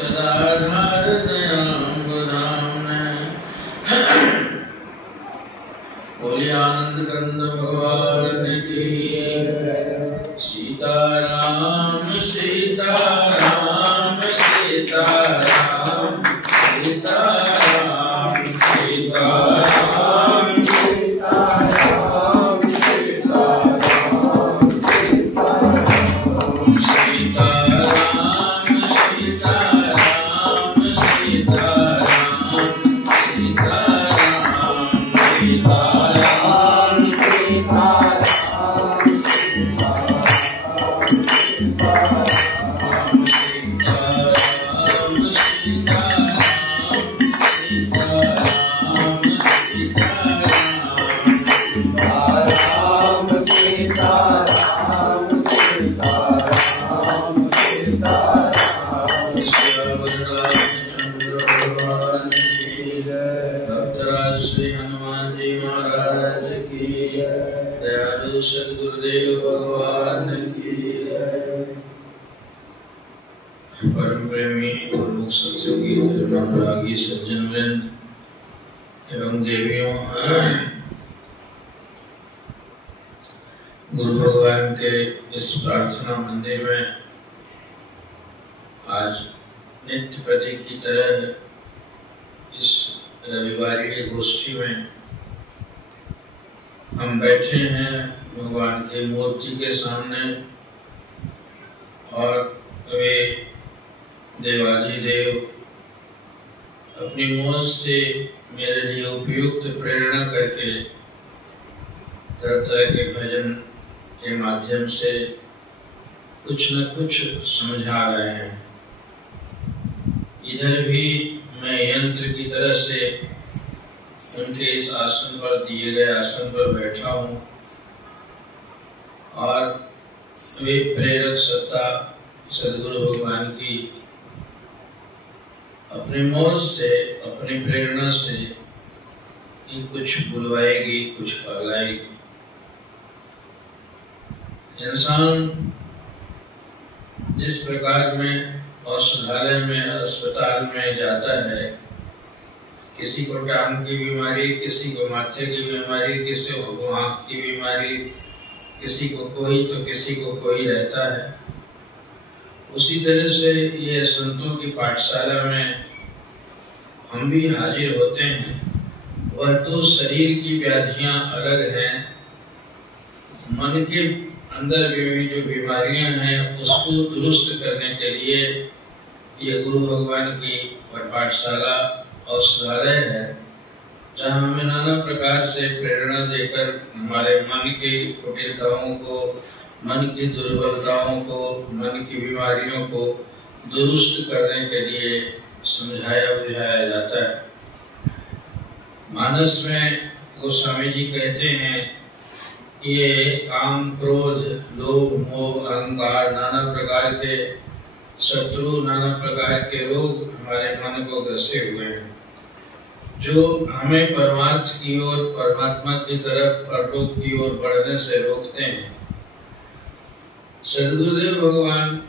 सदाधार दयाम्बुधाम्ने बोले आनंद कंद भगवान की सीताराम सीताराम सीताराम सीताराम सीताराम सीताराम सीताराम सीताराम सद्गुरुदेव भगवान की परम प्रेमी प्रमुख सत्संगी अनुरागी सज्जन वृंद एवं देवियों, गुरु भगवान के इस प्रार्थना मंदिर में आज नित्य प्रति की तरह इस रविवारी गोष्ठी में हम बैठे हैं भगवान की मूर्ति के सामने और वे देवाधिदेव अपनी मौज से मेरे लिए उपयुक्त प्रेरणा करके तरह तरह के भजन के माध्यम से कुछ न कुछ समझा रहे हैं। इधर भी मैं यंत्र की तरह से उनके इस आसन पर दिए गए आसन पर बैठा हूँ और वे प्रेरक सत्ता सद्गुरु भगवान की अपने मौज से अपनी प्रेरणा से कुछ बुलवाएगी, कुछ पगलाएगी। इंसान जिस प्रकार में औषधालय में अस्पताल में जाता है, किसी को टांग की बीमारी, किसी को माथे की बीमारी, किसी को आँख की बीमारी, किसी को कोई तो किसी को कोई रहता है। उसी तरह से ये संतों की पाठशाला में हम भी हाजिर होते हैं। वह तो शरीर की व्याधियां अलग हैं, मन के अंदर भी जो बीमारियां हैं उसको दुरुस्त करने के लिए ये गुरु भगवान की पाठशाला औषधालय है, जहाँ हमें नाना प्रकार से प्रेरणा देकर हमारे मन की कुटिलताओं को, मन की दुर्बलताओं को, मन की बीमारियों को दुरुस्त करने के लिए समझाया बुझाया जाता है। मानस में गोस्वामी जी कहते हैं ये काम, क्रोध, लोभ, मोह, अहंकार, नाना प्रकार के शत्रु, नाना प्रकार के रोग हमारे मन को ग्रसे हुए हैं, जो हमें परमार्थ की ओर, परमात्मा की तरफ, परलोक की ओर बढ़ने से रोकते हैं। सद्गुरुदेव भगवान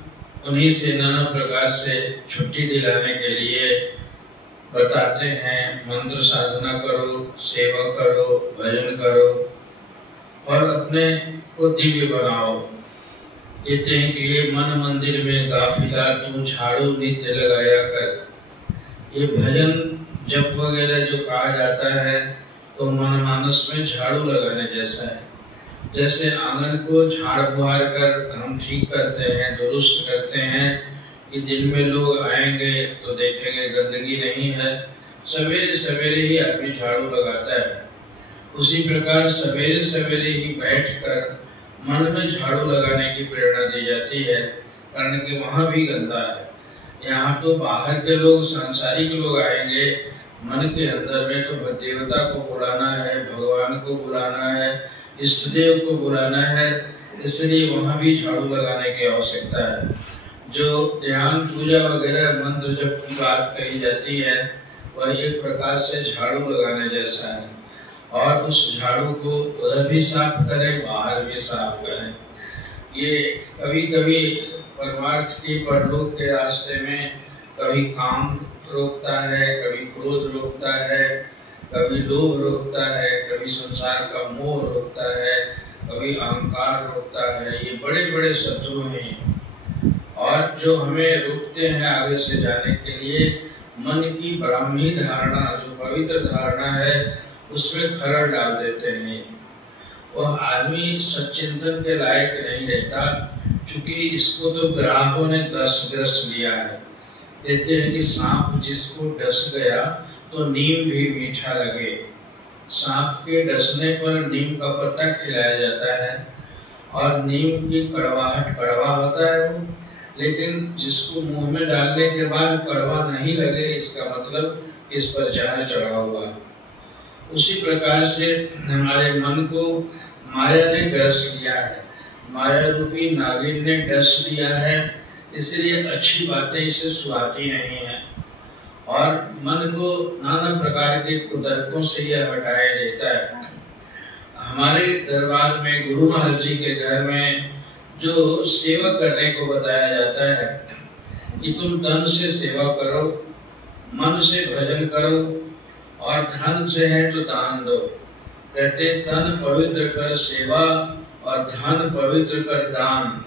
उन्हीं से नाना प्रकार से छुट्टी दिलाने के लिए बताते हैं, मंत्र साधना करो, सेवा करो, भजन करो और अपने को दिव्य बनाओ। कहते हैं कि ये मन मंदिर में गाफिला तू झाड़ू नित्य लगाया कर। ये भजन जप वगैरह जो कहा जाता है तो मन मानस में झाड़ू लगाने जैसा है। जैसे आंगन को झाड़ बुहार कर हम ठीक करते हैं, दुरुस्त करते हैं कि दिन में लोग आएंगे तो देखेंगे गंदगी नहीं है, सवेरे सवेरे ही आदमी झाड़ू लगाता है। उसी प्रकार सवेरे सवेरे ही बैठकर मन में झाड़ू लगाने की प्रेरणा दी जाती है, कारण कि वहाँ भी गंदा है। यहाँ तो बाहर के लोग, सांसारिक लोग आएंगे, मन के अंदर में तो देवता को बुलाना है, भगवान को बुलाना है, इष्ट देव को बुलाना है, इसलिए वहाँ भी झाड़ू लगाने की आवश्यकता है। जो ध्यान पूजा वगैरह मंत्र जब बात कही जाती है वह एक प्रकार से झाड़ू लगाने जैसा है, और उस झाड़ू को उधर भी साफ करें, बाहर भी साफ करें। ये कभी कभी परमार्थ की परलोक के रास्ते में कभी काम रोकता है, कभी क्रोध रोकता है, कभी लोभ रोकता है, कभी संसार का मोह रोकता है, कभी अहंकार रोकता है। ये बड़े बड़े शत्रु हैं और जो हमें रोकते हैं आगे से जाने के लिए। मन की ब्राह्मी धारणा, जो पवित्र धारणा है, उसमें खरड़ डाल देते हैं। वह आदमी सच्चिंतन के लायक नहीं रहता, क्योंकि इसको तो ग्राहों ने डस लिया है। कहते हैं कि सांप जिसको डस गया तो नीम भी मीठा लगे। सांप के डसने पर नीम का पत्ता खिलाया जाता है और नीम की कड़वाहट कड़वा होता है वो, लेकिन जिसको मुंह में डालने के बाद कड़वा नहीं लगे, इसका मतलब इस पर जहर चढ़ा हुआ। उसी प्रकार से हमारे मन को माया ने डस लिया है, माया रूपी नागिन ने डस लिया है, इसलिए अच्छी बातें इसे सुहाती नहीं है और मन को नाना प्रकार के कुतर्कों से यह हटाया देता है। हमारे दरबार में गुरु महाराज जी के घर में जो सेवा करने को बताया जाता है कि तुम तन से सेवा करो, मन से भजन करो और धन से है तो दान दो। कहते तन पवित्र कर सेवा और धन पवित्र कर दान।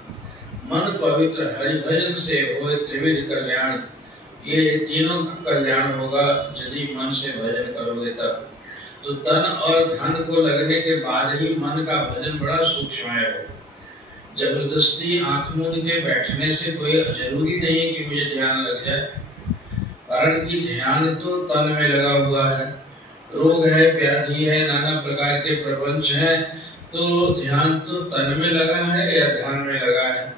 मन पवित्र हरि भजन से होए त्रिविध कल्याण। ये तीनों का कल्याण होगा यदि मन से भजन करोगे तब। तो तन और धन को लगने के बाद ही मन का भजन बड़ा सूक्ष्म है। जबरदस्ती आंख मूंद के बैठने से कोई जरूरी नहीं है कि मुझे ध्यान लग जाए, कारण कि ध्यान तो तन में लगा हुआ है। रोग है, व्याधि है, नाना प्रकार के प्रपंच है, तो ध्यान तो तन में लगा है या ध्यान में लगा है।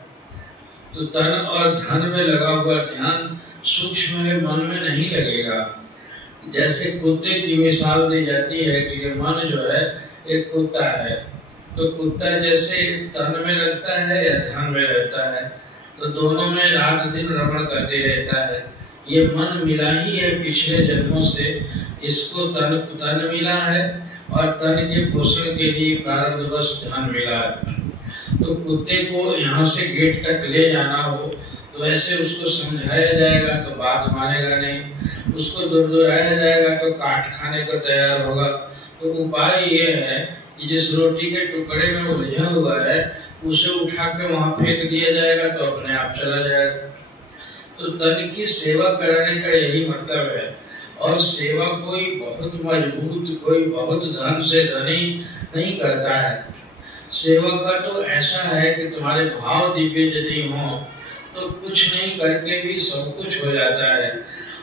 तो तन और धन में लगा हुआ ध्यान सूक्ष्म है, मन में नहीं लगेगा। जैसे कुत्ते की मिसाल दी जाती है कि मन जो है एक कुत्ता है, तो कुत्ता जैसे तन में लगता है या ध्यान में रहता है, तो दोनों में रात दिन रमण करते रहता है। ये मन मिला ही है पिछले जन्मों से, इसको तन मिला है और तन के पोषण के लिए प्रारब्धवश धन मिला है। तो कुत्ते को यहाँ से गेट तक ले जाना हो तो ऐसे उसको समझाया जाएगा तो बात मानेगा नहीं, उसको दुरदुराया जाएगा तो काट खाने को तैयार होगा। तो उपाय ये है कि जिस रोटी के टुकड़े में उलझा हुआ है उसे उठा के वहां फेंक दिया जाएगा तो अपने आप चला जाएगा। तो तन की सेवा करने का यही मतलब है। और सेवा कोई बहुत मजबूत, कोई बहुत धन से धनी नहीं करता है। सेवा का तो ऐसा है कि तुम्हारे भाव दिव्य यदि हो तो कुछ नहीं करके भी सब कुछ हो जाता है,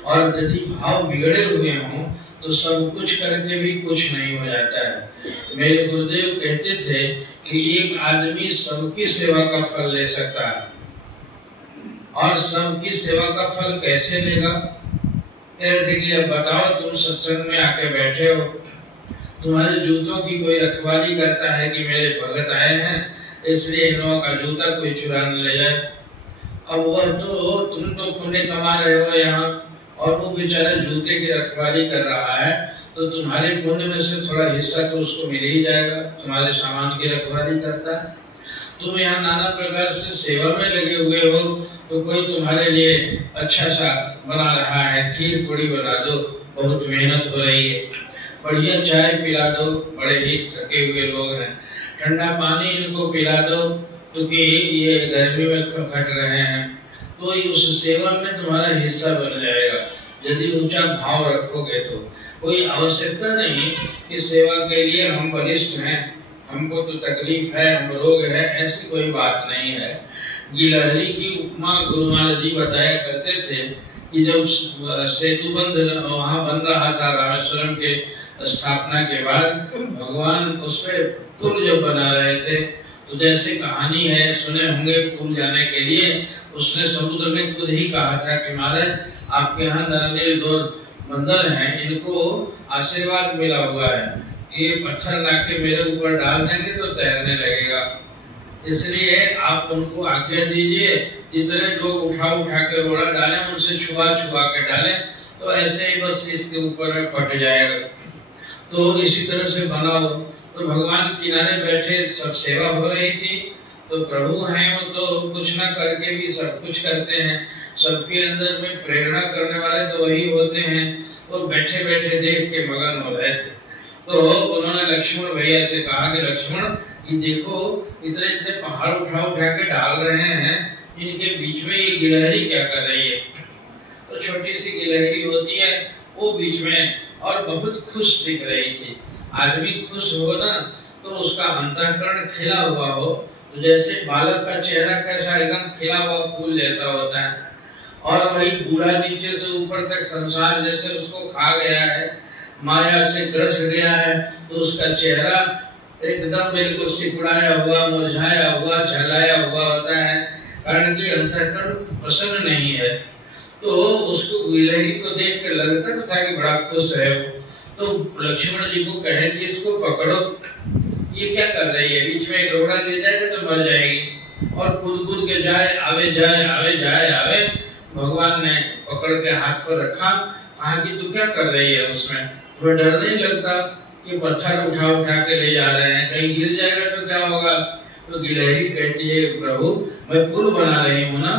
और यदि भाव बिगड़े हुए हों तो सब कुछ करके भी कुछ नहीं हो जाता है। मेरे गुरुदेव कहते थे कि एक आदमी सबकी सेवा का फल ले सकता है, और सबकी सेवा का फल कैसे लेगा? कहते कि अब बताओ, तुम सत्संग में आके बैठे हो, तुम्हारे जूतों की कोई रखवाली करता है कि मेरे भगत आए हैं इसलिए इन लोगों का जूता कोई चुरा न ले जाए। अब वह तो तुम तो पुण्य कमा रहे हो यहाँ, और वो बेचारा जूते की रखवाली कर रहा है, तो तुम्हारे पुण्य में से थोड़ा हिस्सा तो उसको मिल ही जाएगा, तुम्हारे सामान की रखवाली करता है। तुम यहाँ नाना प्रकार से सेवा में लगे हुए हो, तो कोई तुम्हारे लिए अच्छा सा बना रहा है, खीर पूरी बना दो, बहुत मेहनत हो रही है, बढ़िया चाय पिला दो, बड़े ही थके हुए लोग हैं, ठंडा पानी इनको पिला दो क्योंकि ये गर्मी में खट रहे हैं, तो उस सेवा में तुम्हारा हिस्सा बन जाएगा यदि ऊंचा भाव रखोगे। तो कोई आवश्यकता नहीं कि सेवा के लिए हम बलिष्ठ हैं, हमको तो तकलीफ है, हम रोग है, ऐसी कोई बात नहीं है। गिलहरी की उपमा गुरु महाराज जी बताया करते थे कि जब सेतु बंध वहां बन रहा था रामेश्वरम के स्थापना के बाद, भगवान उस पे पुल जब बना रहे थे, तो जैसे कहानी है सुने होंगे, पुल जाने के लिए उसने समुद्र में खुद ही कहा था कि महाराज आपके यहाँ नरनेल दो बंदर हैं, इनको आशीर्वाद मिला हुआ है कि ये पत्थर लाके मेरे ऊपर डाल देंगे तो तैरने लगेगा, इसलिए आप उनको आज्ञा दीजिए, जितने लोग उठा के रोड़ा डालें उनसे छुआ के डालें, तो ऐसे ही बस इसके ऊपर फट जाएगा। तो इसी तरह से बनाओ। तो भगवान किनारे बैठे, सब सेवा हो रही थी, तो प्रभु हैं वो तो कुछ ना करके भी सब कुछ करते हैं, सबके अंदर में प्रेरणा करने वाले तो वही होते हैं। वो बैठे बैठे देख के मगन हो रहे थे। तो उन्होंने लक्ष्मण भैया से कहा कि लक्ष्मण ये देखो इतने इतने पहाड़ उठा उठा के डाल रहे हैं, इनके बीच में ये गिलहरी क्या कर रही है। तो छोटी सी गिलहरी होती है वो बीच में, और बहुत खुश दिख रही थी। आदमी खुश हो ना तो उसका अंतःकरण खिला हुआ हो, तो जैसे बालक का चेहरा कैसा एकदम खिला हुआ फूल जैसा होता है, और वही बूढ़ा नीचे से ऊपर तक संसार जैसे उसको खा गया है, माया से ग्रस गया है, तो उसका चेहरा एकदम बिल्कुल सिकुड़ाया हुआ, मुरझाया हुआ, झलाया हुआ होता है, कारण कि अंतःकरण प्रसन्न नहीं है। तो उसको गिलहरी को देख के लगता था कि बड़ा खुश है वो। तो लक्ष्मण जी को कहे कि इसको पकड़ो, ये क्या कर रही है, बीच में एक रोड़ा गिर जाएगा तो मर जाएगी, और कूद कूद के जाए आवे जाए आवे जाए आवे। भगवान ने पकड़ के हाथ पर रखा, कहा कि तू क्या कर रही है उसमें, तुम्हें डर नहीं लगता कि पत्थर उठा उठा के ले जा रहे हैं, कहीं गिर जाएगा तो क्या होगा। तो गिलहरी कहती है प्रभु मैं पुल बना रही हूँ ना,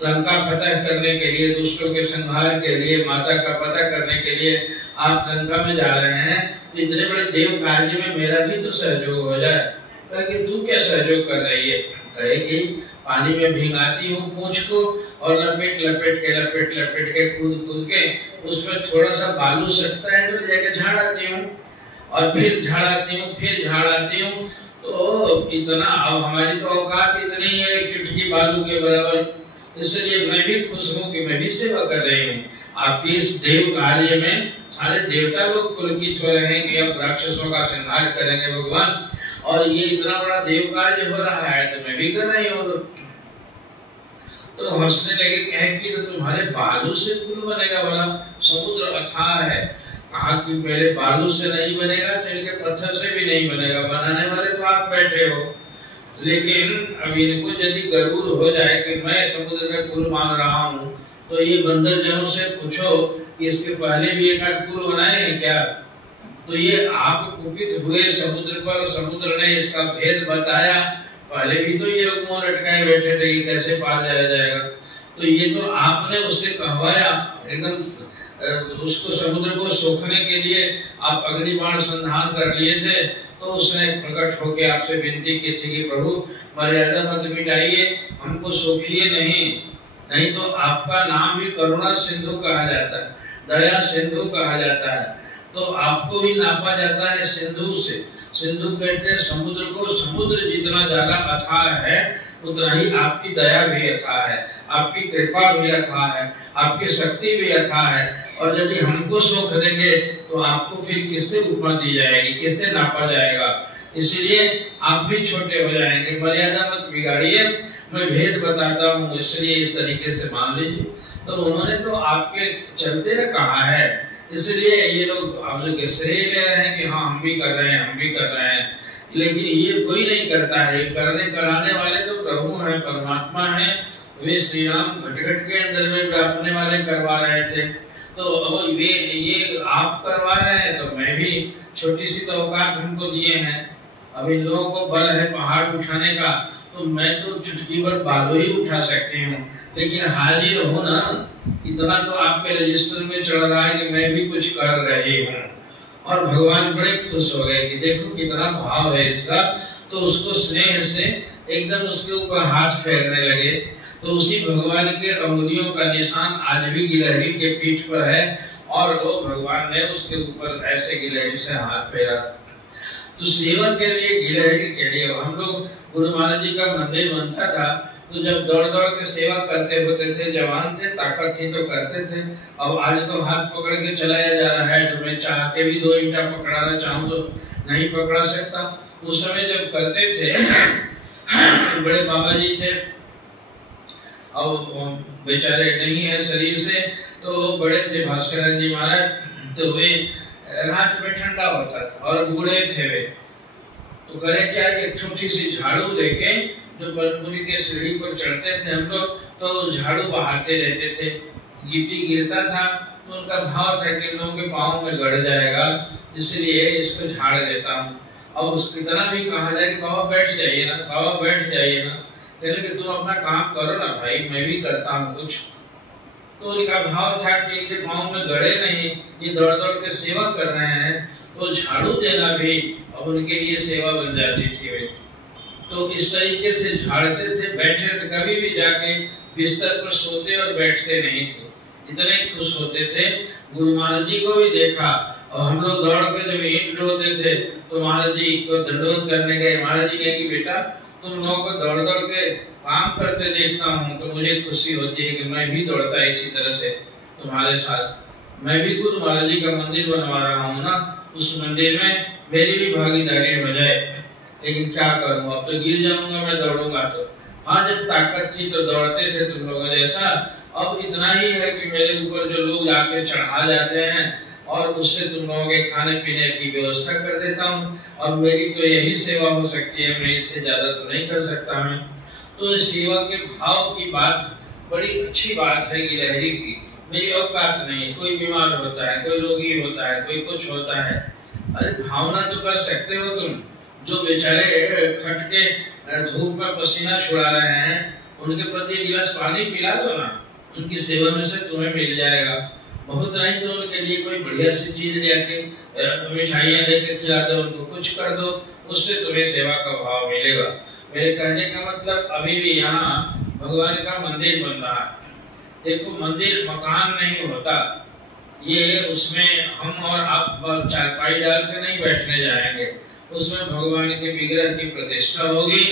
लंका फतह करने के लिए, दुष्टों के संहार के लिए, माता का पता करने के लिए आप लंका में जा रहे हैं, तो इतने बड़े देव कार्य में मेरा भी तो सहयोग हो जाए। कि तू क्या सहयोग कर रही है, कहे कि पानी में भिगाती हूँ पूंछ को, और लपेट लपेट के कूद कूद के उसमें थोड़ा सा बालू सटता है तो जाके झाड़ आती हूँ, और फिर झाड़ आती हूँ। तो इतना अब हमारी तो औकात इतनी है एक चुटकी बालू के बराबर, इसलिए मैं भी खुश हूँ कि मैं भी सेवा कर रही हूँ आपके इस देव कार्य में। सारे देवता लोग पुलकित हो रहे हैं कि अब राक्षसों का संहार करेंगे भगवान, और ये इतना बड़ा देव कार्य हो रहा है तो मैं भी कर रही हूँ। तो हंसने लगे, कहे कि तो तुम्हारे बालू से पुल बनेगा, बोला समुद्र अथाह है। कहा कि पहले बालू से नहीं बनेगा तो इनके पत्थर से भी नहीं बनेगा, बनाने वाले तो आप बैठे हो, लेकिन अब इनको यदि गरूर हो जाए कि मैं समुद्र में पुल मान रहा हूँ, तो ये बंदर जनों से पूछो कि इसके पहले भी एक आध पुल बनाए हैं क्या। तो ये आप कुपित हुए समुद्र पर, समुद्र ने इसका भेद बताया, पहले भी तो ये लोग मुंह लटकाए बैठे थे कि कैसे पार जाया जाएगा। तो ये तो आपने उससे कहवाया, एकदम उसको समुद्र को सोखने के लिए आप अग्निबाण संधान कर लिए थे। तो उसने प्रकट होकर आपसे विनती की थी कि प्रभु मर्यादा मत मिटाइए, हमको सोखिए नहीं तो आपका नाम भी करुणा सिंधु कहा जाता है, दया सिंधु कहा जाता है। तो आपको भी नापा जाता है सिंधु से। सिंधु कहते हैं समुद्र को, समुद्र जितना ज्यादा अथाह है उतना ही आपकी दया भी अथाह है, आपकी कृपा भी अथाह है, आपकी शक्ति भी अथाह है। और यदि हमको सुख देंगे तो आपको फिर किससे उपमा दी जाएगी, किससे नापा जाएगा। इसलिए आप भी छोटे हो जाएंगे, मर्यादा मत बिगाड़िए, मैं भेद बताता हूँ, इसलिए इस तरीके से मान लीजिए। तो उन्होंने तो आपके चलते न कहा है, इसलिए ये लोग आपसे श्रेय ले रहे हैं कि हाँ हम भी कर रहे हैं, लेकिन ये कोई नहीं करता है। करने कराने वाले तो प्रभु हैं, परमात्मा हैं, वे श्री राम घट घट के अंदर में व्यापने वाले करवा रहे थे। तो अब ये आप करवा रहे हैं तो मैं भी, छोटी सी तो औकात हमको दिए हैं। अब इन लोगों को बल है पहाड़ उठाने का, तो मैं तो चुटकी भर बालू ही उठा सकती हूँ, लेकिन हाजिर हो ना, इतना तो आपके रजिस्टर में चढ़ रहा है कि मैं भी कुछ कर रही हूँ। और भगवान बड़े खुश हो गए कि देखो कितना भाव है इसका। तो उसको स्नेह से एकदम उसके ऊपर हाथ फेरने लगे। तो उसी भगवान के अंगुलियों का निशान आज भी गिलहरी के पीठ पर है, और वो भगवान ने उसके ऊपर ऐसे गिलहरी से हाथ फेरा। तो सेवा के लिए, गिलहरी के लिए हम लोग गुरु महाराज जी का मंदिर बनता था, तो जब दौड़ दौड़ के सेवा करते होते थे, जवान थे, ताकत थी तो करते थे। अब आज तो हाथ पकड़ के चलाया जा रहा है, तो मैं चाह के भी 2 ईंटा पकड़ाना चाहूँ तो नहीं पकड़ा सकता। उस समय जब करते थे बड़े बाबा जी थे, और बेचारे नहीं है शरीर से, तो बड़े थे भास्कर जी महाराज, तो वे रात में ठंडा होता था और बूढ़े थे वे, तो करे क्या, एक छोटी सी झाड़ू लेके जो बनपुरी के सीढ़ी पर चढ़ते थे हम लोग, तो झाड़ू बहाते रहते थे। गिट्टी गिरता था तो उनका भाव था कि लोगों के पाँव में गड़ जाएगा, इसलिए इसको झाड़ देता हूँ। अब उस कितना भी कहा जाए कि बाबा बैठ जाइए ना, बाबा बैठ जाइए ना, कहने कि तुम अपना काम करो ना भाई, मैं भी करता हूँ कुछ। तो उनका भाव था कि इनके पाँव में गड़े नहीं, ये दौड़ दौड़ के सेवा कर रहे हैं, तो झाड़ू देना भी अब उनके लिए सेवा बन जाती थी वे। तो इस तरीके से झाड़ते थे, बैठे थे, कभी भी जाके बिस्तर पर सोते और बैठते नहीं थे, इतने खुश होते थे। गुरु महाराज जी को भी देखा, और हम लोग दौड़ के जब ईंट ढोते थे तो महाराज जी को दंडोत करने गए, महाराज जी कहेंगे बेटा तुम लोगों को दौड़ दौड़ के काम करते देखता हूँ तो मुझे खुशी होती है कि मैं भी दौड़ता इसी तरह से तुम्हारे साथ। मैं भी गुरु महाराज जी का मंदिर बनवा रहा हूँ ना, उस मंदिर में मेरी भी भागीदारी हो जाए, लेकिन क्या करूँ, अब तो गिर जाऊंगा मैं दौड़ूंगा तो। हाँ, जब ताकत थी तो दौड़ते थे तुम लोगों जैसा, अब इतना ही है कि मेरे ऊपर जो लोग आके चढ़ा जाते हैं और उससे तुम लोगों के खाने पीने की व्यवस्था कर देता हूँ। अब मेरी तो यही सेवा हो सकती है, मैं इससे ज्यादा तो नहीं कर सकता मैं। तो सेवा के भाव की बात बड़ी अच्छी बात है गिलहरी की। मेरी औकात नहीं, कोई बीमार होता है, कोई रोगी होता है, कोई कुछ होता है, अरे भावना तो कर सकते हो तुम। जो बेचारे खट के धूप में पसीना छुड़ा रहे हैं उनके प्रति एक गिलास पानी पिला दो ना, उनकी सेवा में से तुम्हें मिल जाएगा। बहुत नहीं तो उनके लिए कोई बढ़िया सी चीज लेके, मिठाइयाँ लेके खिला दो, उनको कुछ कर दो, उससे तुम्हें सेवा का भाव मिलेगा। मेरे कहने का मतलब अभी भी यहाँ भगवान का मंदिर बन रहा है। देखो, मंदिर मकान नहीं होता, ये उसमें हम और आप चारपाई डाल के नहीं बैठने जाएंगे, उसमें भगवान के विग्रह की प्रतिष्ठा होगी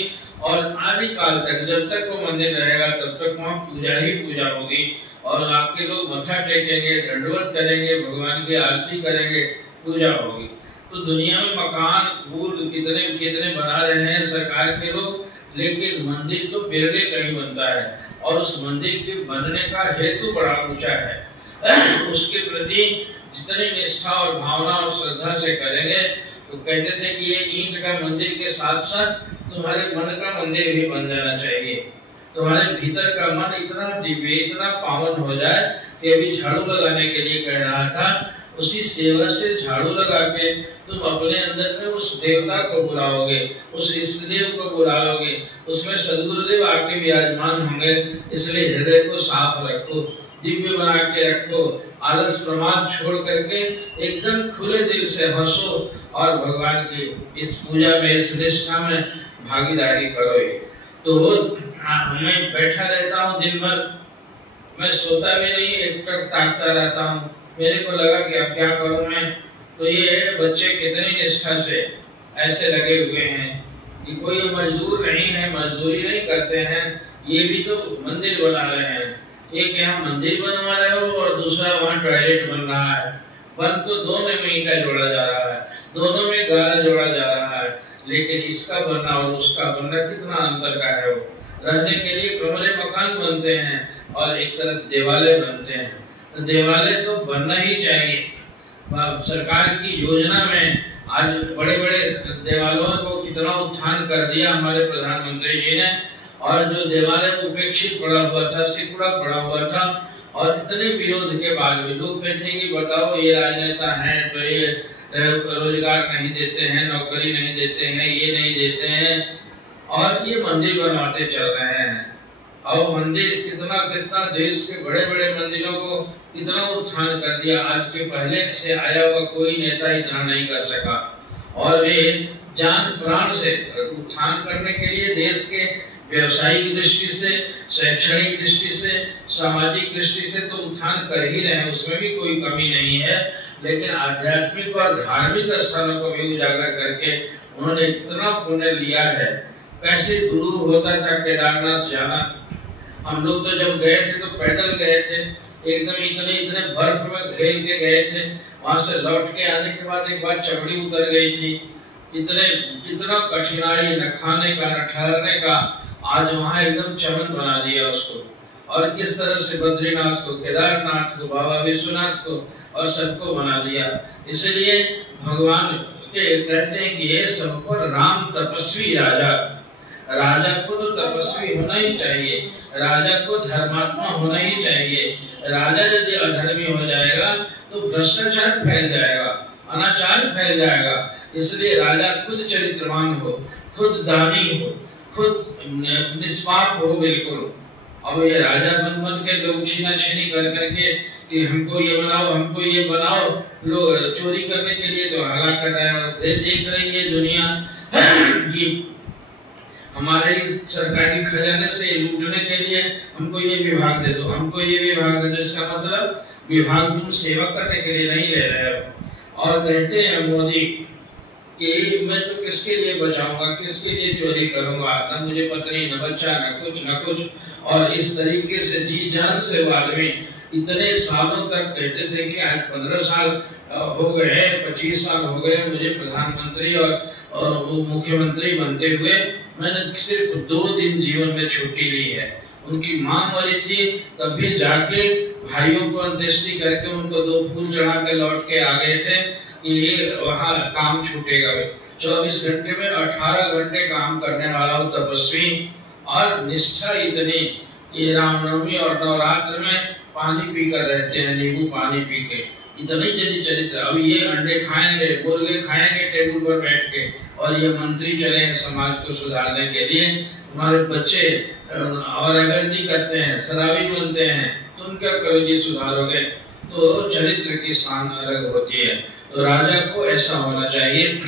और आदि काल तक जब तक वो मंदिर रहेगा तब तक वहाँ पूजा ही पूजा होगी और आपके लोग मत्था टेकेंगे, दंडवत करेंगे, भगवान की आरती करेंगे, पूजा होगी। तो दुनिया में मकान कितने कितने बना रहे हैं सरकार के लोग, लेकिन मंदिर तो बिरले कहीं बनता है और उस मंदिर के बनने का हेतु बड़ा ऊंचा है। उसके प्रति जितनी निष्ठा और भावना और श्रद्धा से करेंगे, तो कहते थे कि ये ईंट का मंदिर के साथ साथ तुम्हारे मन का मंदिर भी बन जाना चाहिए। तुम्हारे भीतर का मन इतना दिव्य, इतना पावन हो जाए कि अभी झाड़ू लगाने के लिए कह रहा था, उसी सेवा से झाड़ू लगा के तुम अपने अंदर में उस देवता को बुलाओगे, उस इष्ट देव को बुलाओगे, उसमें सद्गुरुदेव आके विराजमान होंगे। इसलिए हृदय को साफ रखो, दिव्य बना के रखो, आलस प्रमाद छोड़ करके एकदम खुले दिल से हंसो और भगवान की इस पूजा में, इस निष्ठा में भागीदारी करो। तो मैं बैठा रहता हूँ दिन भर, मैं सोता भी नहीं, एक टक ताकता रहता हूँ। मेरे को लगा कि अब क्या करूं मैं। तो ये बच्चे कितनी निष्ठा से ऐसे लगे हुए हैं कि कोई मजदूर नहीं है, मजदूरी नहीं करते हैं, ये भी तो मंदिर बना रहे हैं। एक यहाँ मंदिर बनवा रहे हो और दूसरा वहाँ टॉयलेट बन रहा है। बन तो दोनों में ईंटा जोड़ा जा रहा है, दोनों में गाला जोड़ा जा रहा है, लेकिन इसका बनना और उसका बनना कितना अंतर का है। वो रहने के लिए कमरे मकान बनते हैं और एक तरफ देवालय बनते हैं। तो देवालय तो बनना ही चाहिए। सरकार की योजना में आज बड़े बड़े देवालयों को कितना उत्थान कर दिया हमारे प्रधानमंत्री जी ने, और जो देवालय उपेक्षित पड़ा हुआ था, सिकुड़ा पड़ा हुआ था, और इतने विरोध के बाद भी लोग कहते हैं कि बताओ ये राजनेता हैं तो ये रोजगार नहीं देते हैं, नौकरी नहीं देते हैं, ये नहीं देते हैं, और ये मंदिर बनवाते चल रहे हैं। और मंदिर कितना कितना देश के बड़े बड़े मंदिरों को कितना उत्थान कर दिया। आज के पहले से आया हुआ कोई नेता इतना नहीं कर सका, और वे जान प्राण से उत्थान करने के लिए देश के व्यवसायिक दृष्टि से, शैक्षणिक दृष्टि से, सामाजिक दृष्टि से तो उत्थान कर ही रहे हैं, उसमें भी कोई कमी नहीं है। लेकिन आध्यात्मिक और धार्मिक स्थानों को भी उजागर करके उन्होंने इतना पुण्य लिया है। कैसे गुरु होता था केदारनाथ जाना, हम लोग तो जब गए थे तो पैदल गए थे, एकदम इतने इतने बर्फ में घेर के गए थे। वहां से लौट के आने के बाद एक बार चमड़ी उतर गई थी, कितना कठिनाई, न खाने का न ठहरने का। आज वहां एकदम चमन बना दिया उसको, और किस तरह से बद्रीनाथ को, केदारनाथ को, बाबा विश्वनाथ को और सबको बना दिया। इसलिए भगवान के कहते हैं कि ये सब पर राम तपस्वी राजा। राजा को तो तपस्वी होना ही चाहिए, राजा को धर्मात्मा होना ही चाहिए। राजा यदि अधर्मी हो जाएगा तो भ्रष्टाचार फैल जाएगा, अनाचार फैल जाएगा। इसलिए राजा खुद चरित्रवान हो, खुद दानी हो, खुद निष्पाप हो बिल्कुल। अब ये राजा बन के लोग छीना-छीनी कर करके कि हमको ये बनाओ, हमको ये बनाओ, लोग चोरी करने के लिए तो हल्ला कर रहा है। देख रही है दुनिया कि हमारे सरकारी खजाने से लूटने के लिए हमको ये विभाग दे दो, हमको ये विभाग दे दो। इसका मतलब विभाग तुम सेवा करने के लिए नहीं ले रहे हो। और कहते हैं मोदी कि मैं तो किसके लिए बचाऊंगा, किसके लिए चोरी करूंगा, न मुझे पत्नी न बच्चा न कुछ। और इस तरीके से जी जान से वो आदमी इतने सालों तक कहते थे कि आज 15 साल हो गए, 25 साल हो गए मुझे प्रधानमंत्री और मुख्यमंत्री बनते हुए, मैंने सिर्फ 2 दिन जीवन में छुट्टी ली है। उनकी मां मरी थी तब भी जाके भाइयों को अंत्येष्टि करके उनको 2 फूल चढ़ा के लौट के आ गए थे कि वहाँ काम छूटेगा। 24 घंटे में 18 घंटे काम करने वाला हो तपस्वी, और निष्ठा इतनी, ये रामनवमी और नवरात्र में पानी पीकर रहते हैं, नींबू पानी पी के, इतने यदि चरित्र। अब ये अंडे खाएंगे, मुर्गे खाएंगे टेबल पर बैठ के, और ये मंत्री चले हैं समाज को सुधारने के लिए। हमारे बच्चे और अगर जी करते हैं, शराबी बनते हैं, तुम क्या करोगे, सुधारोगे? तो चरित्र की शान अलग होती है। तो राजा को ऐसा होना चाहिए।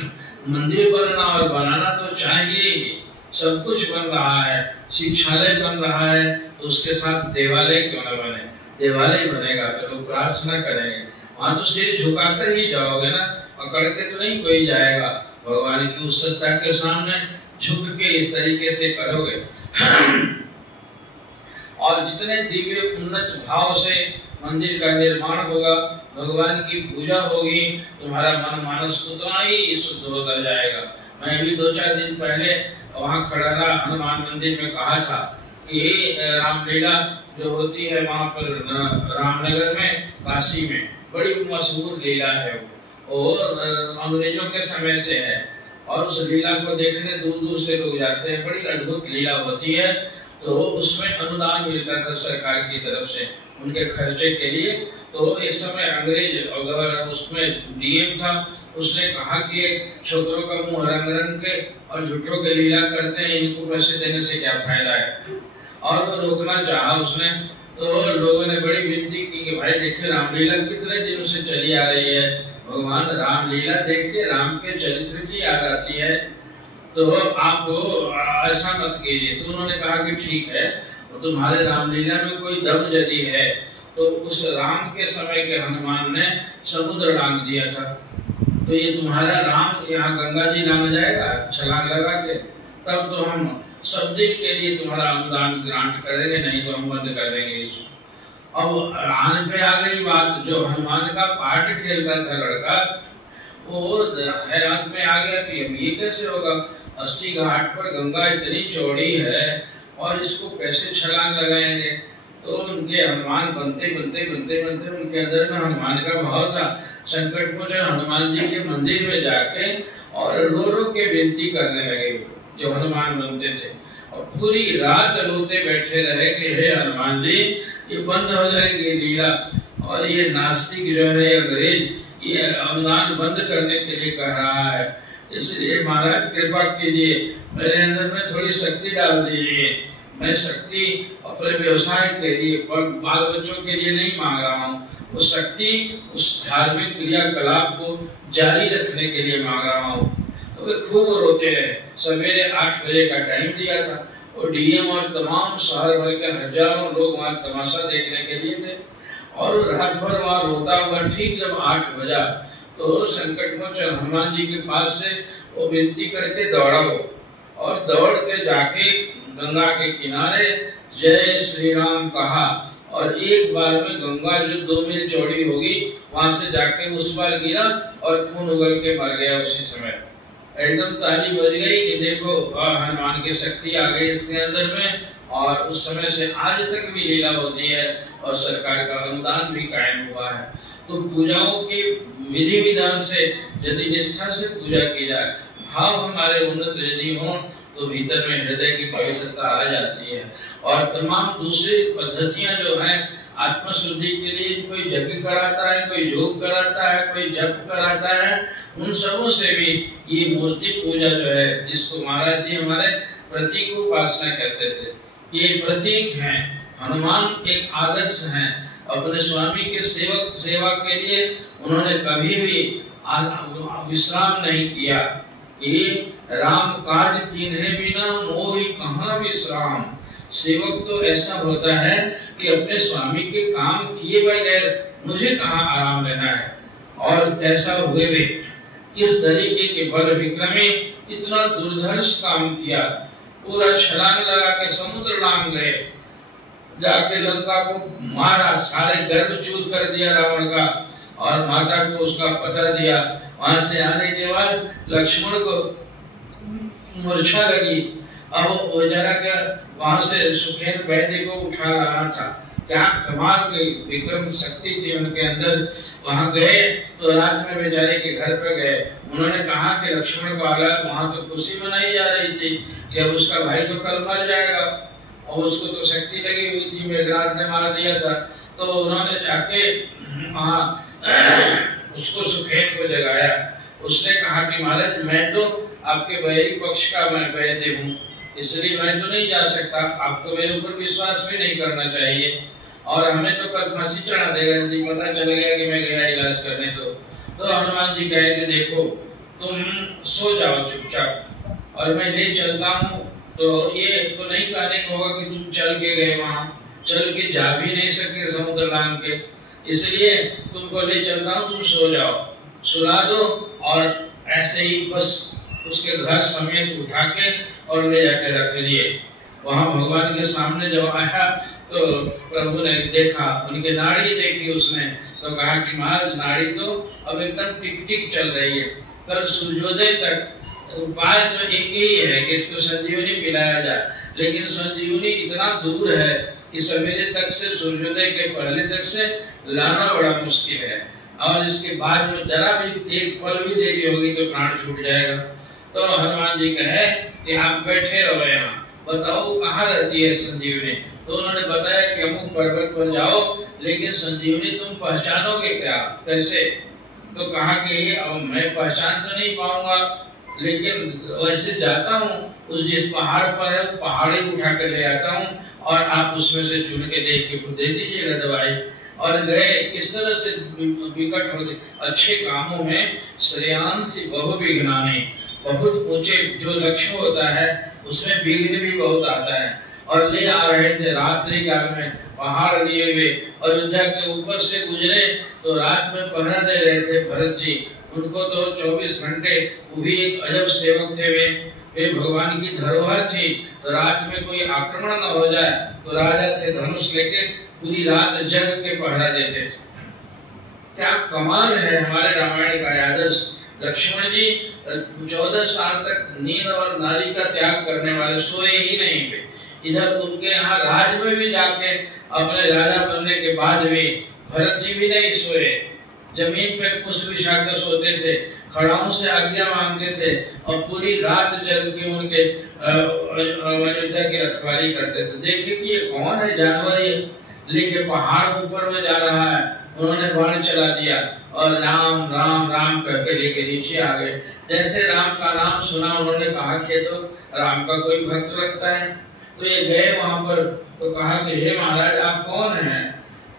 मंदिर बनना और बनाना तो चाहिए, सब कुछ बन रहा है, शिक्षालय बन रहा है, तो उसके साथ देवालय क्यों न बने? देवालय बनेगा तो लोग प्रार्थना करेंगे, वहां तो सिर झुकाकर ही जाओगे ना, पकड़ के तो नहीं कोई जाएगा। भगवान की उस सत्ता के सामने झुक के इस तरीके से करोगे। और जितने दिव्य उन्नत भाव से मंदिर का निर्माण होगा, भगवान की पूजा होगी, तुम्हारा मन मानस उतना ही शुद्ध होता जाएगा। मैं अभी 2-4 दिन पहले वहाँ खड़ारा हनुमान मंदिर में कहा था कि रामलीला जो होती है वहाँ पर रामनगर में, काशी में, बड़ी मशहूर लीला है वो अंग्रेजों के समय से है, और उस लीला को देखने दूर दूर से लोग जाते हैं। बड़ी अद्भुत लीला होती है। तो उसमें अनुदान मिलता था सरकार की तरफ से उनके खर्चे के लिए। तो इस समय अंग्रेज और उसमें डीएम था, उसने कहा कि छोकरों का मुंह रंग रंग के और झूठों के लीला करते हैं, इनको पैसे देने से क्या फायदा है। और वो रोकना चाहा उसने। तो लोगों ने बड़ी विनती की कि भाई देखिए रामलीला कितने दिनों से चली आ रही है, भगवान रामलीला देख के राम के चरित्र की याद आती है, तो आप ऐसा मत कीजिए। तो उन्होंने कहा कि ठीक है, तुम्हारे रामलीला में कोई दम यदि है तो उस राम के समय के हनुमान ने समुद्र डांग दिया था, तो ये तुम्हारा राम यहाँ गंगा जी नाम जाएगा छलांग लगा के, तब तो हम सब दिन के लिए तुम्हारा अनुदान ग्रांट करेंगे, नहीं तो हम बंद कर देंगे इसको। अब आने पे आ गई बात, जो हनुमान का पाठ खेलता था लड़का, वो हैरात में आ गया कि अब ये कैसे होगा, 80 घाट पर गंगा इतनी चौड़ी है और इसको कैसे छलांग लगाएंगे। तो उनके हनुमान बनते बनते उनके अंदर में हनुमान का भाव था। संकट मोचन हनुमान जी के मंदिर में जाके और रो रो के विनती करने लगे जो हनुमान बनते थे, और पूरी रात रोते बैठे रहे कि हे हनुमान जी, ये बंद हो जाएगी लीला, और ये नास्तिक जो है अंग्रेज ये अनुदान बंद करने के लिए कह रहा है, इसलिए महाराज कृपा कीजिए, मेरे अंदर में थोड़ी शक्ति डाल दीजिए। मैं शक्ति अपने व्यवसाय के लिए, बाल बच्चों के लिए नहीं मांग रहा हूँ, वो शक्ति उस धार्मिक क्रियाकलाप को जारी रखने के लिए मांग रहा हूँ। तो वे खूब रोते रहे। सवेरे 8 बजे का टाइम दिया था, और डीएम और तमाम शहर भर के हजारों लोग वहाँ तमाशा देखने के लिए थे, और रात भर वहाँ रोता हुआ ठीक जब 8 बजा तो संकट मोचन हनुमान जी के पास से वो विनती करके दौड़ा हो, और दौड़ के जाके गंगा के किनारे जय श्री राम कहा, और एक बार में गंगा जो 2 मील चौड़ी होगी वहां से जाके उस बार गिरा और खून उगल के मर गया। उसी समय एकदम ताली बज गई कि देखो हनुमान की शक्ति आ गई इसके अंदर में, और उस समय से आज तक भी लीला होती है और सरकार का अनुदान भी कायम हुआ है। तो पूजाओं की विधि विधान से यदि निष्ठा से पूजा की जाए, भाव हमारे उन्नत यदि हो, तो भीतर में हृदय की पवित्रता आ जाती है। और तमाम दूसरी पद्धतियां जो हैं आत्म शुद्धि के लिए, कोई यज्ञ कराता है, कोई योग कराता है, कोई जप कराता है, उन सबों से भी ये मूर्ति पूजा जो है, जिसको महाराज जी हमारे प्रतीक उपासना करते थे, ये प्रतीक हैं। हनुमान एक आदर्श हैं। अपने स्वामी के सेवा के लिए उन्होंने कभी भी विश्राम नहीं किया। ये राम काज कीन्हे बिना मोहि कहाँ विश्राम। सेवक तो ऐसा होता है कि अपने स्वामी के काम किए बगैर मुझे कहाँ आराम लेना है। और कैसा हुए वे, किस तरीके के बल विक्रमे कितना दुर्धर्ष काम किया। पूरा छलांग लगा के समुद्र नाम गए, जाके लंका को मारा, सारे गर्भ चूर कर दिया रावण का, और माता को उसका पता दिया। वहां से आने के बाद लक्ष्मण को मूर्छा लगी। अब वो जरा क्या वहां से सुखेन वैद्य को उठा रहा था। क्या कमाल की विक्रम शक्ति थी उनके अंदर। वहां गए तो रात में बेचारे के घर पे गए। उन्होंने कहा कि लक्ष्मण को हालात वहां तो खुशी मनाई जा रही थी कि अब उसका भाई तो कल मर जाएगा, और उसको तो शक्ति लगी हुई थी, मेघनाथ ने मार दिया था। तो उन्होंने जाके वहां उसको सुखेन को जगाया। उसने कहा कि महाराज मैं तो आपके बैरी पक्ष का मैं वैद्य हूँ, इसलिए मैं तो नहीं जा सकता, आपको मेरे ऊपर विश्वास भी नहीं करना चाहिए, और हमें तो कल फांसी चढ़ा देगा यदि पता चल गया कि मैं गया इलाज करने। तो हनुमान जी कहे कि देखो तुम सो जाओ चुपचाप और मैं ले चलता हूँ। तो ये तो नहीं कहने को होगा कि तुम चल के गए, वहां चल के जा भी नहीं सके समुद्र नाम के, इसलिए तुमको ले चलता हूँ, तुम सो जाओ, सुला दो। और ऐसे ही बस उसके घर समेत उठा के और ले जाके रख लिए। वहां भगवान के सामने जब आया तो प्रभु ने देखा, उनके नाड़ी देखी उसने, तो कहा कि महाराज नाड़ी तो अब एकदम टिक टिक चल रही है, कल सूर्योदय तक उपाय तो एक ही है कि इसको संजीवनी पिलाया जाए, लेकिन संजीवनी इतना दूर है कि सवेरे तक से सूर्योदय के पहले तक से लाना बड़ा मुश्किल है, और इसके बाद में जरा भी एक पल भी देरी होगी तो प्राण छूट जाएगा। तो हनुमान जी कहे कि आप बैठे रहो यहाँ, बताओ कहाँ रहती है संजीवनी। तो उन्होंने बताया कि अमुक पर्वत पर जाओ, लेकिन संजीवनी तुम पहचानोगे क्या, कैसे। तो कहा कि अब मैं पहचान तो नहीं पाऊंगा, लेकिन वैसे जाता हूँ, उस जिस पहाड़ पर है पहाड़ी उठा कर ले आता हूँ, और आप उसमें से चुन के देख के दे दीजिएगा दवाई। और गए किस तरह से विकट होते अच्छे कामों में श्रेयांसी बहु विघ्नानि, बहुत ऊंचे जो लक्ष्य होता है उसमें विघ्न भी बहुत आता है। और ले आ रहे थे रात्रि काल में, पहाड़ लिए हुए अयोध्या के ऊपर से गुजरे, तो रात में पहरा दे रहे थे भरत जी। उनको तो 24 घंटे, वो भी एक अजब सेवक थे वे भगवान की धरोहर थी। तो रात में कोई आक्रमण न हो जाए तो राजा थे धनुष लेके पूरी रात जग के पहरा देते थे। क्या कमाल है हमारे रामायण का आदर्श। लक्ष्मण जी 14 साल तक नींद और नारी का त्याग करने वाले, सोए ही नहीं थे। इधर उनके यहाँ राज में भी जाके अपने राजा बनने के बाद भी भरत जी भी नहीं सोए, जमीन पे पुष्प बिछा कर सोते थे, खड़ाओं से आज्ञा मांगते थे, और पूरी रात जग के उनके अयोध्या की रखवाली करते थे। देखिए कि ये कौन है जानवर, ये लेके पहाड़ ऊपर में जा रहा है। उन्होंने बाण चला दिया और राम राम राम करके लेके नीचे आ गए। जैसे राम का नाम सुना उन्होंने कहा कि तो राम का कोई भक्त लगता है। तो ये गए वहां पर, तो कहा कि हे महाराज आप कौन हैं,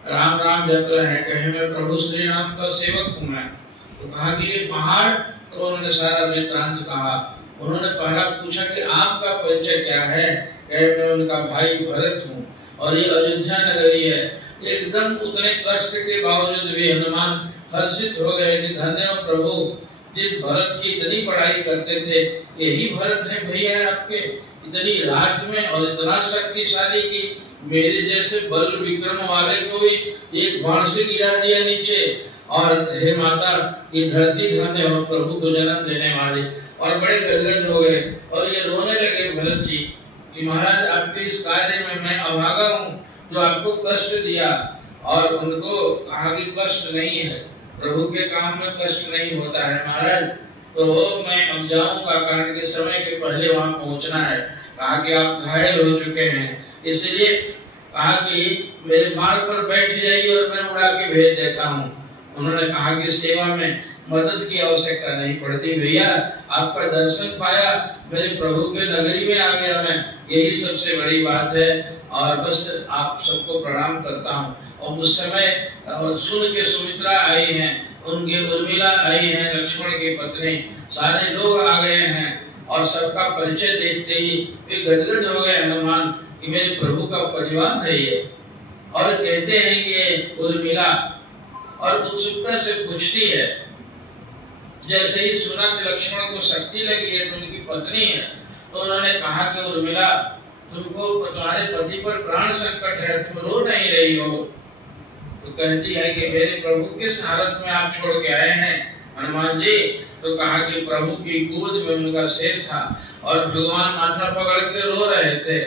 राम राम जप रहे हैं। कहे मैं प्रभु श्री राम का सेवक हूँ मैं। तो कहा कि ये पहाड़, तो उन्होंने सारा वृत्तांत कहा। उन्होंने पहला पूछा कि आपका परिचय क्या है। कहे मैं उनका भाई भरत हूँ और ये अयोध्या नगरी है। एकदम उतने कष्ट के बावजूद भी हनुमान हर्षित हो गए कि धन्य हो प्रभु, जिस भरत की इतनी पढ़ाई करते थे यही भरत है भैया आपके, इतनी रात में और इतना शक्तिशाली की मेरे जैसे बल विक्रम वाले को भी एक बाण से गिरा दिया नीचे। और हे माता ये धरती धन्य हो प्रभु को जन्म देने वाले। और बड़े गदगद हो गए और ये रोने लगे भरत जी कि महाराज आपके इस कार्य में मैं अभागा हूँ जो आपको कष्ट दिया। और उनको कहा कि कष्ट नहीं है, प्रभु के काम में कष्ट नहीं होता है महाराज। तो मैं अब जाऊंगा, कारण के समय के पहले वहां पहुंचना है। कहा कि आप घायल हो चुके हैं, इसलिए कहा कि मेरे मार्ग पर बैठ जाइए और मैं उड़ा के भेज देता हूँ। उन्होंने कहा कि सेवा में मदद की आवश्यकता नहीं पड़ती भैया, आपका दर्शन पाया, मेरे प्रभु के नगरी में आ गया मैं, यही सबसे बड़ी बात है। और बस आप सबको प्रणाम करता हूँ। और उस समय सुन के सुमित्रा आई हैं, उनके उर्मिला आई हैं, लक्ष्मण की पत्नी, सारे लोग आ गए हैं और सबका परिचय देखते ही वे गदगद हो गए हनुमान कि मेरे प्रभु का परिवार है ये। और कहते हैं कि ये उर्मिला और उत्सुकता से पूछती है, जैसे ही सुना कि लक्ष्मण को शक्ति लगी है तो उनकी पत्नी है, तो उन्होंने कहा कि उर्मिला तुमको तुम्हारे पति पर प्राण संकट है, तुम रो नहीं रही हो। तो कहती है कि मेरे प्रभु किस हालत में आप छोड़ के आए हैं हनुमान जी? तो कहा कि प्रभु की गोद में उनका सिर था और भगवान माथा पकड़ के रो रहे थे,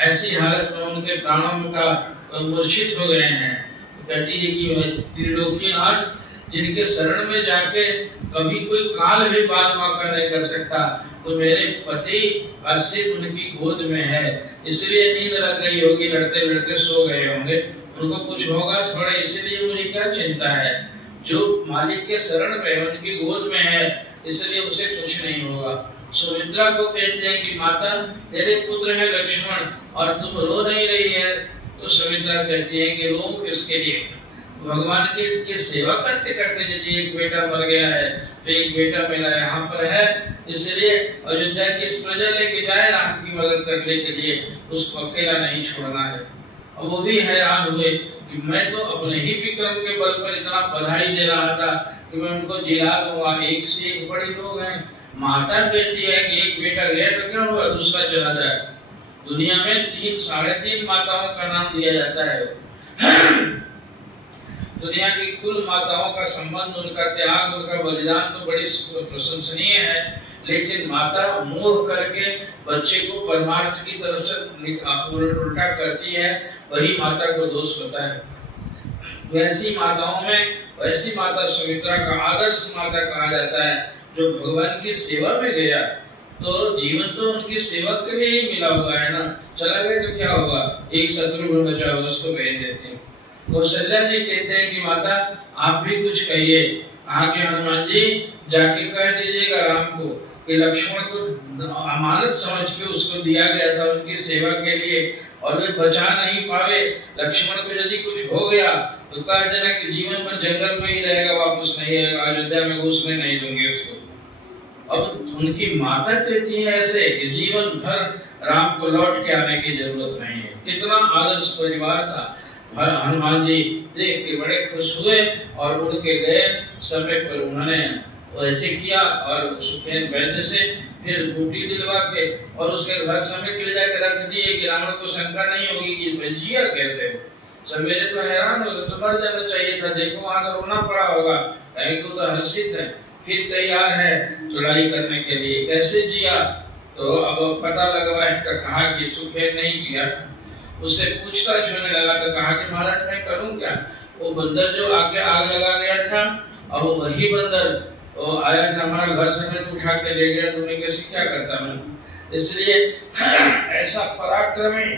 ऐसी हालत में उनके प्राणों का मूर्छित हो गए हैं। तो कहती है कि त्रिलोकीनाथ जिनके शरण में जाके कभी कोई काल भी बाल मौका नहीं कर सकता, तो मेरे पति का सिर उनकी गोद में है, इसलिए नींद लग गई होगी, लड़ते लड़ते सो गए होंगे, उनको कुछ होगा थोड़ा, इसलिए मुझे क्या चिंता है, जो मालिक के शरण में है उनकी गोद में है, इसलिए उसे कुछ नहीं होगा। सुमित्रा को कहते हैं कि माता तेरे पुत्र है लक्ष्मण और तुम रो नहीं रही है। तो सुमित्रा कहती है कि रो किसके लिए, भगवान की सेवा करते करते यदि एक बेटा मर गया है तो एक बेटा मेरा यहाँ पर है, इसलिए अयोध्या की प्रजा लेके जाए राम की मदद करने के लिए, उसको अकेला नहीं छोड़ना है। और वो भी हैरान हुए कि मैं तो अपने ही विक्रम के बल पर इतना बधाई दे रहा था कि मैं उनको जिला दूंगा, एक से एक बड़े लोग हैं। माता कहती है कि एक बेटा गया तो क्या हुआ, दूसरा चला जाए। दुनिया में 3 साढ़े 3 माताओं का नाम दिया जाता है। दुनिया की कुल माताओं का संबंध, उनका त्याग, उनका बलिदान तो बड़ी प्रशंसनीय है, लेकिन माता मोह करके बच्चे को परमार्थ की तरफ से उल्टा करती है, वही माता को दोष होता है। वैसी माताओं में वैसी माता सुमित्रा का आदर्श माता कहा जाता है, जो भगवान की सेवा में गया तो जीवन तो उनकी सेवा के लिए ही मिला हुआ है ना, चला गया तो क्या होगा, एक शत्रु बचा हुआ उसको भेज देते हैं। कौशल्या जी कहते हैं कि माता आप भी कुछ कहिए, आगे हनुमान जी जाके कह दीजिएगा राम को कि लक्ष्मण को अमानत समझ के उसको दिया गया था उनकी सेवा के लिए, और वे बचा नहीं पावे, लक्ष्मण को यदि कुछ हो गया तो कह देना कि जीवन भर जंगल में ही रहेगा, वापस नहीं आएगा, अयोध्या में घुसने नहीं दूंगे उसको। अब उनकी माता कहती है ऐसे कि जीवन भर राम को लौट के आने की जरूरत नहीं है। कितना आदर्श परिवार था। हनुमान जी देख के बड़े खुश हुए और उड़ के गए, समय पर उन्होंने ऐसे किया और सुखेन वैद्य से फिर बूटी दिलवा के और उसके घर समेत ले जाकर रख दिए कि रावण को शंका नहीं होगी कि जिया कैसे। सवेरे तो हैरान हो गए, तो मर जाना चाहिए था, देखो वहां तो रोना पड़ा होगा, कहीं को तो हर्षित है, फिर तैयार है लड़ाई करने के लिए, कैसे जिया। तो अब पता लगवाया तो कहा कि सुखेन नहीं किया। उससे पूछताछ होने लगा तो कहा कि महाराज मैं करूं क्या, वो बंदर जो आके आग लगा गया था, अब वही बंदर वो आया था हमारा घर समेत उठा के ले गया, तो उन्हें कैसे क्या करता मैं। इसलिए ऐसा पराक्रमी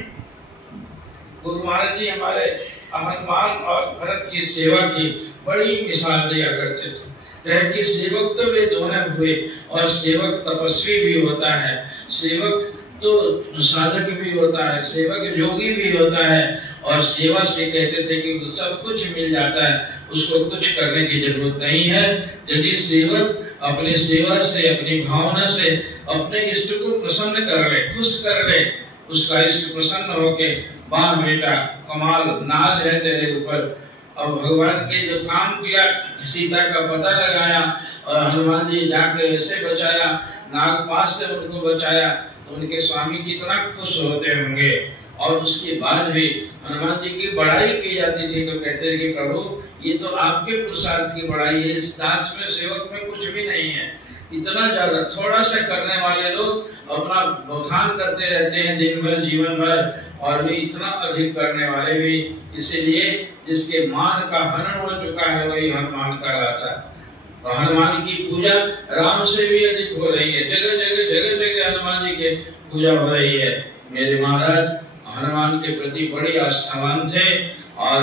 गुरु महाराज जी हमारे हनुमान और भरत की सेवा की बड़ी मिसाल दिया करते थे। कहे कि सेवक तो वे दोनों हुए और सेवक तपस्वी भी होता है, सेवक तो साधक भी होता है, सेवक योगी भी होता है। और सेवा से कहते थे कि सब कुछ मिल जाता है, उसको कुछ करने की जरूरत नहीं है। यदि सेवक अपनी सेवा से, अपनी भावना से अपने इष्ट को प्रसन्न कर ले, खुश कर ले, उसका इष्ट प्रसन्न होके वाह बेटा कमाल, नाज है तेरे ऊपर। और भगवान के जो काम किया, सीता का पता लगाया और हनुमान जी जाके ऐसे बचाया, नागपाश से उनको बचाया, तो उनके स्वामी कितना खुश होते होंगे। और उसके बाद भी हनुमान जी की बड़ाई की जाती थी तो कहते थे कि प्रभु ये तो आपके पुरुषार्थ की बड़ाई है, इस दास में सेवक में कुछ भी नहीं है। इतना ज्यादा थोड़ा सा करने वाले लोग अपना बखान करते रहते हैं दिन भर जीवन भर, और भी इतना अधिक करने वाले भी। इसीलिए जिसके मान का हनन हो चुका है वही हनुमान कहलाता है। और हनुमान की पूजा राम से भी अधिक हो रही है, जगह जगह जगह जगह हनुमान जी की पूजा हो रही है। मेरे महाराज हनुमान के प्रति बड़ी आस्थावान थे और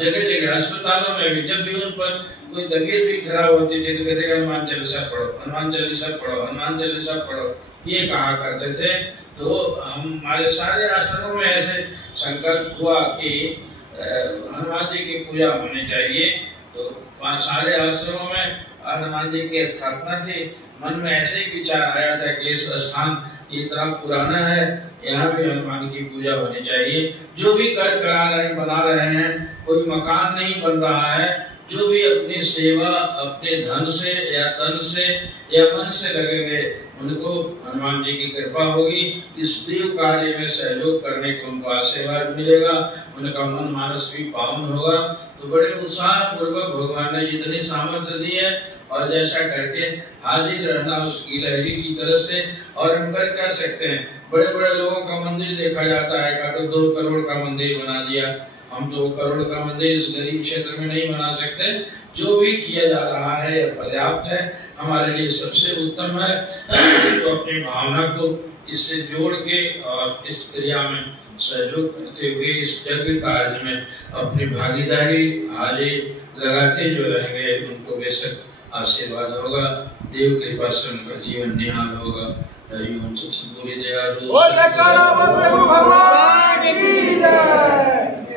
जगह जगह अस्पतालों में भी जब भी उन पर कोई तबीयत भी खराब होती थी तो कहते हनुमान चालीसा पढ़ो, हनुमान चालीसा पढ़ो, हनुमान चालीसा पढ़ो, ये कहा करते थे। तो हमारे सारे आश्रमों में ऐसे संकल्प हुआ कि हनुमान जी की पूजा होनी चाहिए। तो सारे आश्रमों में हनुमान जी की स्थापना थी। मन में ऐसे ही विचार आया था कि इस स्थान इतना पुराना है, यहाँ भी हनुमान की पूजा होनी चाहिए। जो भी कर करा रहे बना रहे हैं, कोई मकान नहीं बन रहा है, जो भी अपनी सेवा अपने धन से या तन से या मन से लगेंगे उनको हनुमान जी की कृपा होगी। इस देव कार्य में सहयोग करने को उनको आशीर्वाद मिलेगा, उनका मन मानस भी पावन होगा। तो बड़े उत्साह पूर्वक भगवान ने जितनी सामर्थ्य दी है और जैसा करके हाजिर रहना उसकी लहरी की तरफ से। और हम कर क्या सकते हैं, बड़े बड़े लोगों का मंदिर देखा जाता है, का तो 2 करोड़ का मंदिर बना दिया। हम 2 करोड़ का मंदिर इस गरीब क्षेत्र में नहीं बना सकते। जो भी किया जा रहा है यह पर्याप्त है, हमारे लिए सबसे उत्तम है। तो अपनी भावना को इससे जोड़ के और इस क्रिया में सहयोग करते हुए इस यज्ञ कार्य में अपनी भागीदारी हाजिर लगाते जो रहेंगे उनको बेशक आशीर्वाद होगा। देव कृपा से उनका जीवन निहाल होगा। हरि ओम। सत्संग पूरी दयालु।